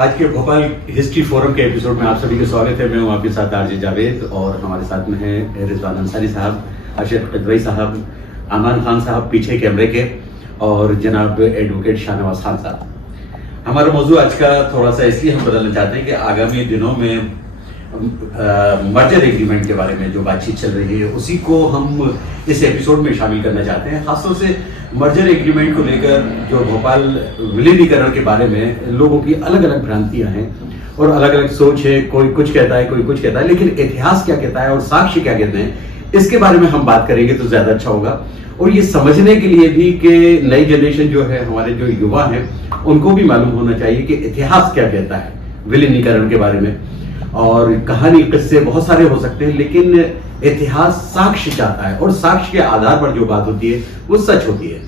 आज के Bhopal history forum के एपिसोड में आप सभी का स्वागत है। मैं हूं आपके साथ आरजे जावेद और हमारे साथ में है रिजवान अंसारी साहब, अशरफ कदवई साहब, अमान खान साहब पीछे कैमरे के और जनाब एडवोकेट शाहनवाज खान साहब। हमारा मौजू आज का थोड़ा सा इसलिए हम बदलना चाहते हैं कि आगामी दिनों में मर्जर एग्रीमेंट के बारे में जो बातचीत चल रही है उसी को हम इस एपिसोड में शामिल करना चाहते हैं। खासतौर से मर्जर एग्रीमेंट को लेकर जो भोपाल विलीनीकरण के बारे में लोगों की अलग अलग भ्रांतियां हैं और अलग अलग सोच है। कोई कुछ कहता है, कोई कुछ कहता है, लेकिन इतिहास क्या कहता है और साक्ष्य क्या कहते हैं, इसके बारे में हम बात करेंगे तो ज्यादा अच्छा होगा। और ये समझने के लिए भी कि नई जनरेशन जो है, हमारे जो युवा हैं, उनको भी मालूम होना चाहिए कि इतिहास क्या कहता है विलीनीकरण के बारे में। और कहानी किस्से बहुत सारे हो सकते हैं, लेकिन इतिहास साक्ष्य चाहता है और साक्ष्य के आधार पर जो बात होती है वो सच होती है।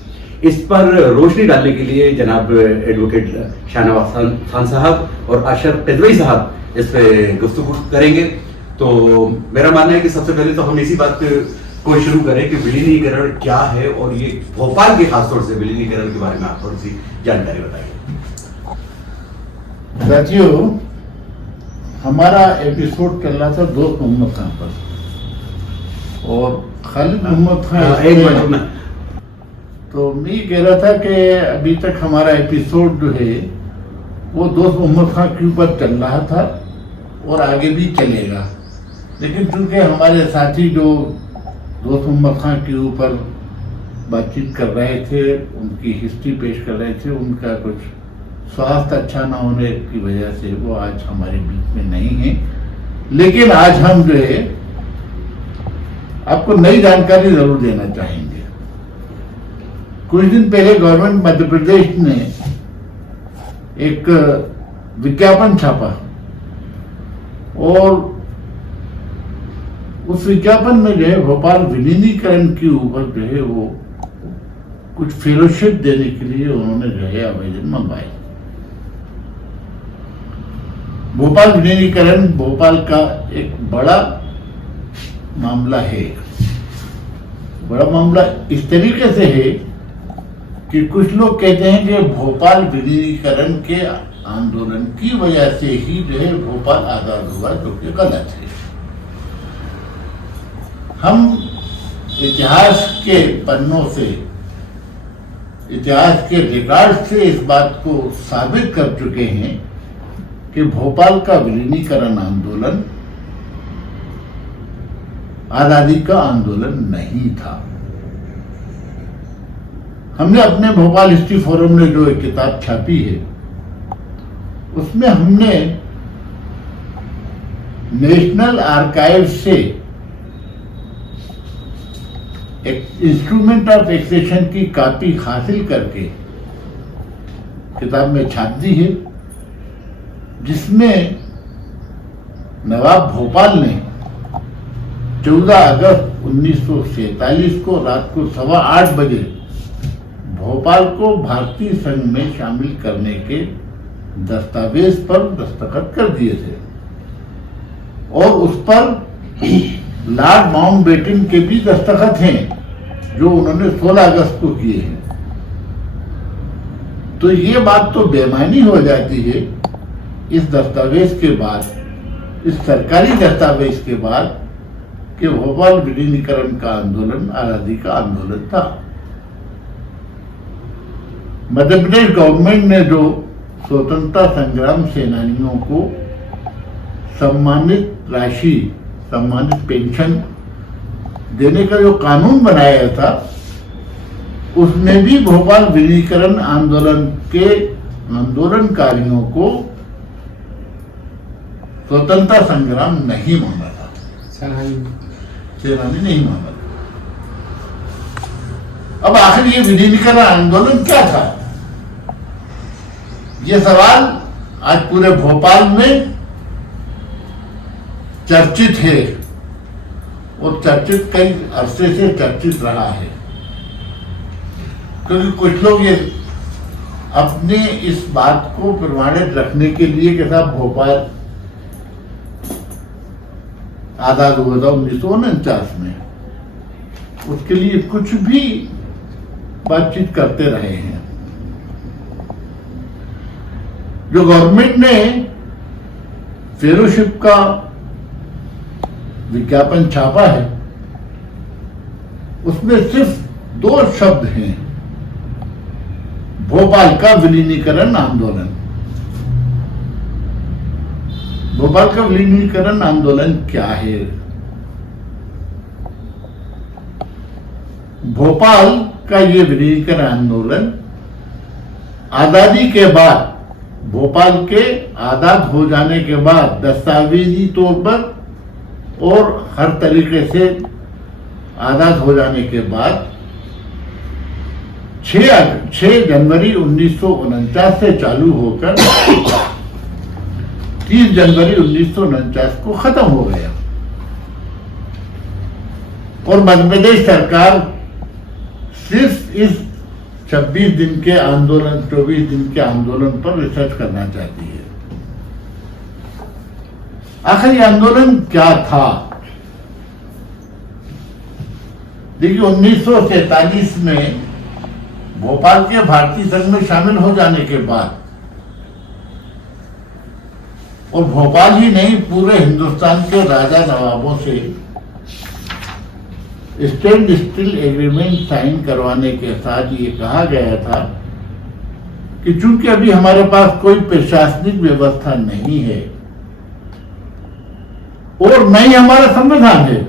इस पर रोशनी डालने के लिए जनाब एडवोकेट शाहनवाज खान साहब और अशरफ कदवई साहब इस पे गुफ्तगू करेंगे। तो मेरा मानना है कि सबसे पहले तो हम इसी बात को शुरू करें कि विलीनीकरण क्या है और ये भोपाल के खासतौर से विलीनीकरण के बारे में आप थोड़ी सी जानकारी बताइए। साथियों, हमारा एपिसोड चल रहा था दोस्त मोहम्मद खान पर और खालिद मोहम्मद खान एक मिनट। तो मैं कह रहा था कि अभी तक हमारा एपिसोड जो है वो दोस्त मोहम्मद खान के ऊपर चल रहा था और आगे भी चलेगा, लेकिन चूंकि हमारे साथी जो दोस्त मोहम्मद खान के ऊपर बातचीत कर रहे थे, उनकी हिस्ट्री पेश कर रहे थे, उनका कुछ स्वास्थ्य अच्छा ना होने की वजह से वो आज हमारे बीच में नहीं है। लेकिन आज हम जो है आपको नई जानकारी जरूर देना चाहेंगे। कुछ दिन पहले गवर्नमेंट मध्य प्रदेश ने एक विज्ञापन छापा और उस विज्ञापन में जो है भोपाल विलीनीकरण के ऊपर जो है वो कुछ फेलोशिप देने के लिए उन्होंने जो है आवेदन मंगवाए। भोपाल विलीनीकरण भोपाल का एक बड़ा मामला है। बड़ा मामला इस तरीके से है कि कुछ लोग कहते हैं कि भोपाल विलीनीकरण के आंदोलन की वजह से ही जो है भोपाल आजाद हुआ, जो कि गलत है। हम इतिहास के पन्नों से, इतिहास के रिकॉर्ड से इस बात को साबित कर चुके हैं कि भोपाल का विलीनीकरण आंदोलन आजादी का आंदोलन नहीं था। हमने अपने भोपाल हिस्ट्री फोरम में जो एक किताब छापी है उसमें हमने नेशनल आर्काइव से एक इंस्ट्रूमेंट ऑफ एक्सेशन की कॉपी हासिल करके किताब में छाप दी है, जिसमें नवाब भोपाल ने 14 अगस्त 1947 को रात को 8:15 बजे भोपाल को भारतीय संघ में शामिल करने के दस्तावेज पर दस्तखत कर दिए थे और उस पर लॉर्ड माउंटबेटन के भी दस्तखत हैं जो उन्होंने 16 अगस्त को किए हैं। तो ये बात तो बेमानी हो जाती है इस दस्तावेज के बाद, इस सरकारी दस्तावेज के बाद, कि भोपाल विलीनीकरण का आंदोलन आजादी का आंदोलन था। मध्य प्रदेश गवर्नमेंट ने जो स्वतंत्रता संग्राम सेनानियों को सम्मानित राशि, सम्मानित पेंशन देने का जो कानून बनाया था, उसमें भी भोपाल विलीनीकरण आंदोलन के आंदोलनकारियों को स्वतंत्रता संग्राम नहीं माना था, सेनानी नहीं माना था। अब आखिर ये विलीनीकरण आंदोलन क्या था, ये सवाल आज पूरे भोपाल में चर्चित है और चर्चित कई अरसे से चर्चित रहा है, क्योंकि कुछ लोग ये अपने इस बात को प्रमाणित रखने के लिए कि साहब भोपाल आजाद हुआ था 1949 में, उसके लिए कुछ भी बातचीत करते रहे हैं। जो गवर्नमेंट ने फेलोशिप का विज्ञापन छापा है उसमें सिर्फ 2 शब्द हैं, भोपाल का विलीनीकरण आंदोलन। भोपाल का विलीनीकरण आंदोलन क्या है? भोपाल का ये विलीनीकरण आंदोलन आजादी के बाद, भोपाल के आजाद हो जाने के बाद दस्तावेजी तौर पर और हर तरीके से आजाद हो जाने के बाद 6 जनवरी 1949 से चालू होकर 30 जनवरी 1949 को खत्म हो गया। और मध्य प्रदेश सरकार सिर्फ इस 26 दिन के आंदोलन, 24 दिन के आंदोलन पर रिसर्च करना चाहती है। आखिर ये आंदोलन क्या था? देखिए 1947 में भोपाल के भारतीय संघ में शामिल हो जाने के बाद, और भोपाल ही नहीं पूरे हिंदुस्तान के राजा नवाबों से स्टैंड स्टिल एग्रीमेंट साइन करवाने के साथ ये कहा गया था कि चूंकि अभी हमारे पास कोई प्रशासनिक व्यवस्था नहीं है और न ही हमारा संविधान है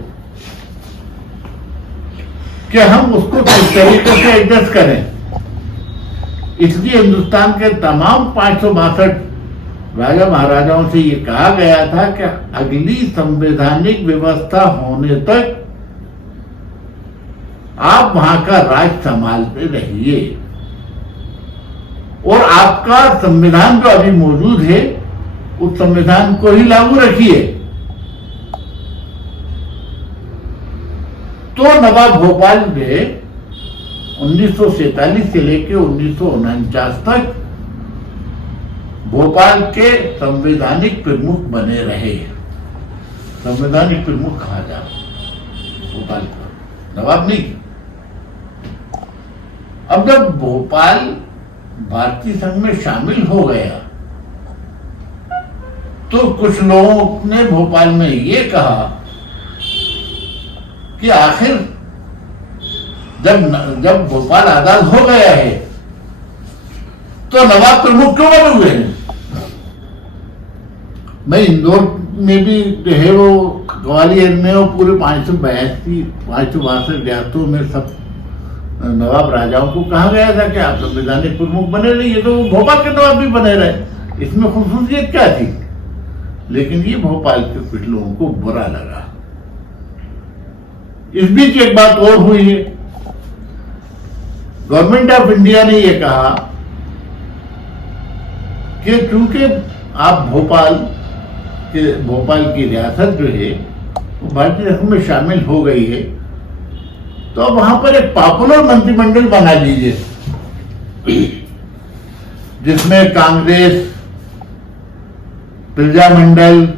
कि हम उसको किस तरीके से एडजस्ट करें, इसलिए हिंदुस्तान के तमाम 562 राजा महाराजाओं से ये कहा गया था कि अगली संवैधानिक व्यवस्था होने तक आप वहां का राज संभालते रहिए और आपका संविधान जो अभी मौजूद है उस संविधान को ही लागू रखिए। तो नवाब भोपाल में 1947 से लेकर 1949 तक भोपाल के संवैधानिक प्रमुख बने रहे। संवैधानिक प्रमुख कहा जा भोपाल का, नवाब नहीं। अब जब भोपाल भारतीय संघ में शामिल हो गया तो कुछ लोगों ने भोपाल में ये कहा कि आखिर जब भोपाल आजाद हो गया है तो नवाब प्रमुख क्यों बने हुए हैं? मैं इंदौर में भी जो है वो ग्वालियर में और पूरे 562 रियासतों में सब नवाब राजाओं को कहा गया था कि आप संवैधानिक प्रमुख बने रहिए, तो भोपाल के नवाब भी बने रहे। इसमें खूबसूरत क्या थी? लेकिन ये भोपाल के कुछ लोगों को बुरा लगा। इस बीच एक बात और हुई है, गवर्नमेंट ऑफ इंडिया ने यह कहा कि चूंकि आप भोपाल की रियासत जो है वो भारतीय संघ में शामिल हो गई है, तो वहां पर एक पॉपुलर मंत्रिमंडल बना लीजिए जिसमें कांग्रेस, प्रजामंडल,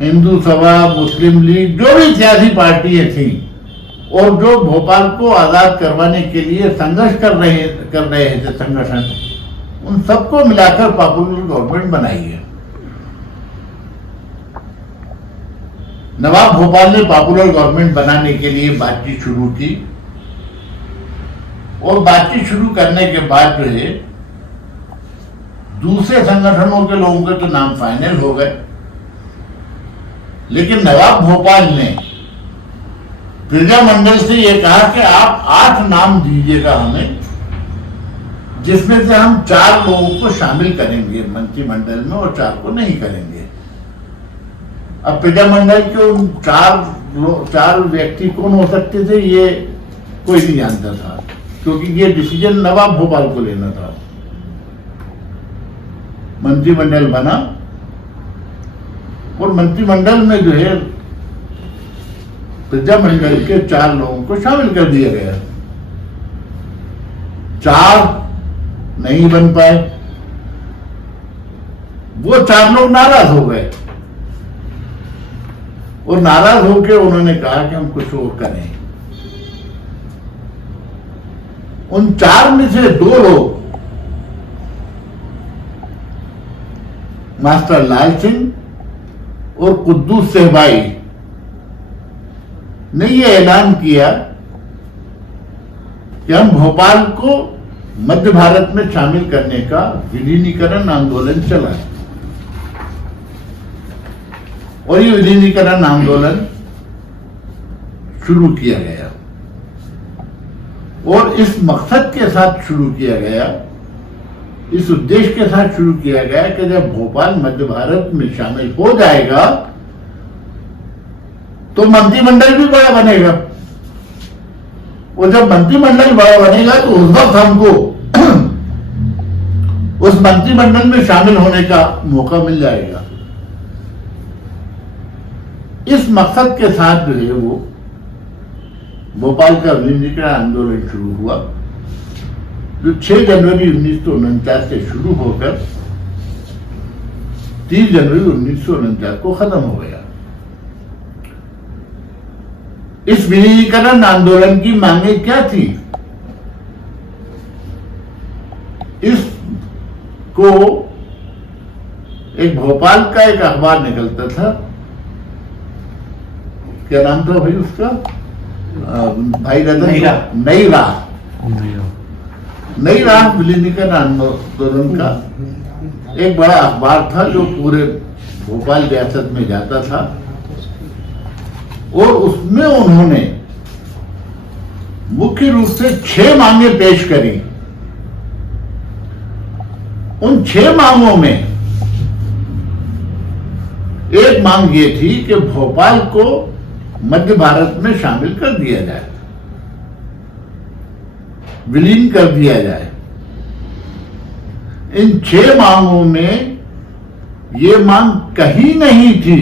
हिंदू सभा, मुस्लिम लीग, जो भी सियासी पार्टियां थी और जो भोपाल को आजाद करवाने के लिए संघर्ष कर रहे थे संगठन, उन सबको मिलाकर पॉपुलर गवर्नमेंट बनाई है। नवाब भोपाल ने पॉपुलर गवर्नमेंट बनाने के लिए बातचीत शुरू की और बातचीत शुरू करने के बाद जो है दूसरे संगठनों के लोगों के तो नाम फाइनल हो गए, लेकिन नवाब भोपाल ने प्रजामंडल से यह कहा कि आप 8 नाम दीजिएगा हमें, जिसमें से हम 4 लोगों को शामिल करेंगे मंत्रिमंडल में और 4 को नहीं करेंगे। अब प्रजामंडल के उन 4 व्यक्ति कौन हो सकते थे ये कोई नहीं जानता था, क्योंकि ये डिसीजन नवाब भोपाल को लेना था। मंत्रिमंडल बना और मंत्रिमंडल में जो है प्रजामंडल के 4 लोगों को शामिल कर दिया गया। 4 नहीं बन पाए, वो 4 लोग नाराज हो गए और नाराज होकर उन्होंने कहा कि हम कुछ और करें। उन 4 में से 2 लोग मास्टर लाल सिंह और कुद्दूस सहबाई ने यह ऐलान किया कि हम भोपाल को मध्य भारत में शामिल करने का विलीनीकरण आंदोलन चलाएं। और ये विलीनीकरण आंदोलन शुरू किया गया और इस मकसद के साथ शुरू किया गया, इस उद्देश्य के साथ शुरू किया गया कि जब भोपाल मध्य भारत में शामिल हो जाएगा तो मंत्रिमंडल भी बड़ा बनेगा, और जब मंत्रिमंडल बड़ा बनेगा तो उस वक्त हमको उस मंत्रिमंडल में शामिल होने का मौका मिल जाएगा। इस मकसद के साथ जो है वो भोपाल का विलीनीकरण आंदोलन शुरू हुआ, जो 6 जनवरी 1949 से शुरू होकर 30 जनवरी 1949 को खत्म हो गया। इस विलीनीकरण आंदोलन की मांगे क्या थी? इसको एक भोपाल का एक अखबार निकलता था, क्या नाम था भाई उसका? भाई रतन, नई राह विलीनीकरण आंदोलन का एक बड़ा अखबार था जो पूरे भोपाल रियासत में जाता था, और उसमें उन्होंने मुख्य रूप से 6 मांगे पेश करी। उन 6 मांगों में एक मांग ये थी कि भोपाल को मध्य भारत में शामिल कर दिया जाए, विलीन कर दिया जाए। इन 6 मांगों में ये मांग कहीं नहीं थी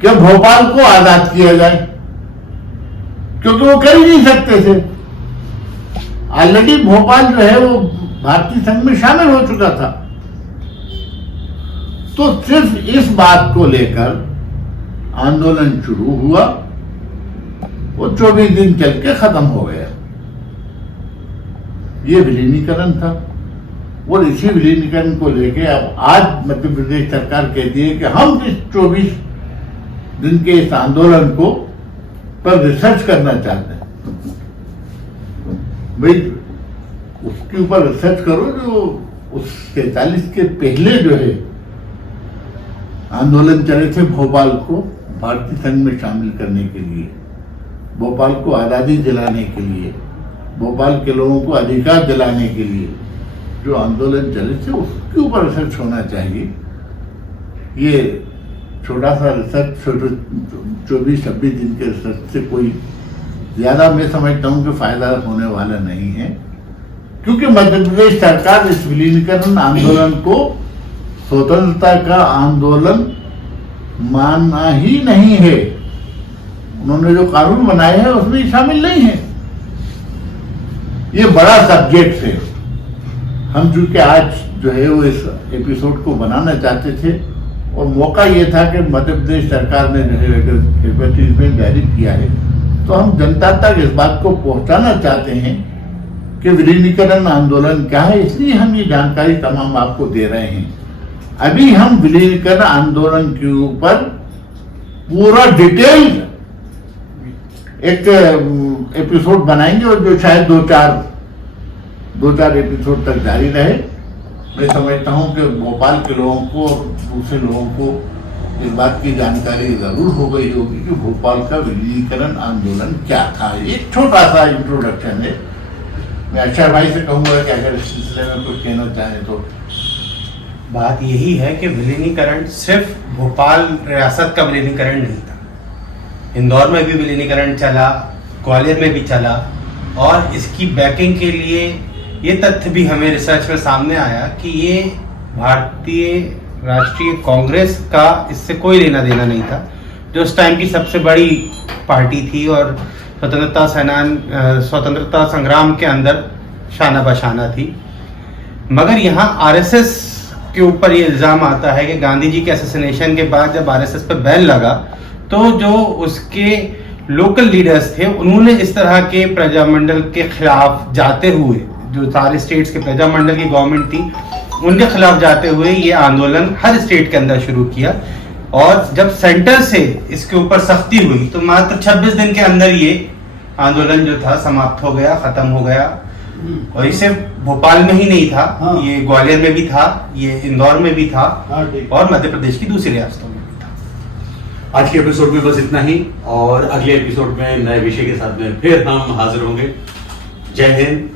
कि भोपाल को आजाद किया जाए, क्योंकि वो कर ही नहीं सकते थे। ऑलरेडी भोपाल जो है वो भारतीय संघ में शामिल हो चुका था। तो सिर्फ इस बात को लेकर आंदोलन शुरू हुआ और 24 दिन चल के खत्म हो गया। ये विलीनीकरण था, और इसी विलीनीकरण को लेके अब आज मध्य प्रदेश सरकार कहती है कि हम इस 24 दिन के इस आंदोलन को पर रिसर्च करना चाहते हैं। भाई उसके ऊपर रिसर्च करो जो उस 43 के पहले जो है आंदोलन चले थे भोपाल को भारतीय संघ में शामिल करने के लिए, भोपाल को आज़ादी दिलाने के लिए, भोपाल के लोगों को अधिकार दिलाने के लिए जो आंदोलन चले थे उसके ऊपर रिसर्च होना चाहिए। ये छोटा सा रिसर्च 24-26 दिन के रिसर्च से कोई ज्यादा मैं समझता हूं कि फायदा होने वाला नहीं है, क्योंकि मध्य प्रदेश सरकार इस विलीनीकरण आंदोलन को स्वतंत्रता का आंदोलन मानना ही नहीं है। उन्होंने जो कानून बनाए हैं उसमें शामिल नहीं है। ये बड़ा सब्जेक्ट है। हम चूंकि आज जो है वो इस एपिसोड को बनाना चाहते थे, और मौका ये था कि मध्य प्रदेश सरकार ने जो है एडवर्टीजमेंट जारी किया है, तो हम जनता तक इस बात को पहुंचाना चाहते हैं कि विलीनीकरण आंदोलन क्या है, इसलिए हम ये जानकारी तमाम आपको दे रहे हैं। अभी हम विलीनीकरण आंदोलन के ऊपर पूरा डिटेल एक एपिसोड बनाएंगे, और जो शायद 2-4 एपिसोड तक जारी रहे। मैं समझता हूं कि भोपाल के लोगों को, दूसरे लोगों को इस बात की जानकारी जरूर हो गई होगी कि भोपाल का विलीनीकरण आंदोलन क्या था। एक छोटा सा इंट्रोडक्शन है। मैं अक्षर भाई से कहूंगा कि अगर इस सिलसिले में कुछ कहना चाहें तो। बात यही है कि विलीनीकरण सिर्फ भोपाल रियासत का विलीनीकरण नहीं था, इंदौर में भी विलीनीकरण चला, ग्वालियर में भी चला, और इसकी बैकिंग के लिए ये तथ्य भी हमें रिसर्च में सामने आया कि ये भारतीय राष्ट्रीय कांग्रेस का इससे कोई लेना देना नहीं था, जो उस टाइम की सबसे बड़ी पार्टी थी और स्वतंत्रता संग्राम के अंदर शाना बशाना थी। मगर यहाँ आरएसएस के ऊपर ये इल्ज़ाम आता है कि गांधी जी के असैसिनेशन के बाद जब आरएसएस पे बैन लगा तो जो उसके लोकल लीडर्स थे उन्होंने इस तरह के प्रजामंडल के खिलाफ जाते हुए, जो सारे स्टेट्स के प्रजामंडल की गवर्नमेंट थी उनके खिलाफ जाते हुए ये आंदोलन हर स्टेट के अंदर शुरू किया। और जब सेंटर से इसके ऊपर सख्ती हुई तो मात्र 26 दिन के अंदर ये आंदोलन जो था समाप्त हो गया, खत्म हो गया। और इसे भोपाल में ही नहीं था, हाँ। ये ग्वालियर में भी था, ये इंदौर में भी था, हाँ, ठीक। और मध्य प्रदेश की दूसरी रियासतों में भी था। आज के एपिसोड में बस इतना ही, और अगले एपिसोड में नए विषय के साथ में फिर हम हाजिर होंगे। जय हिंद,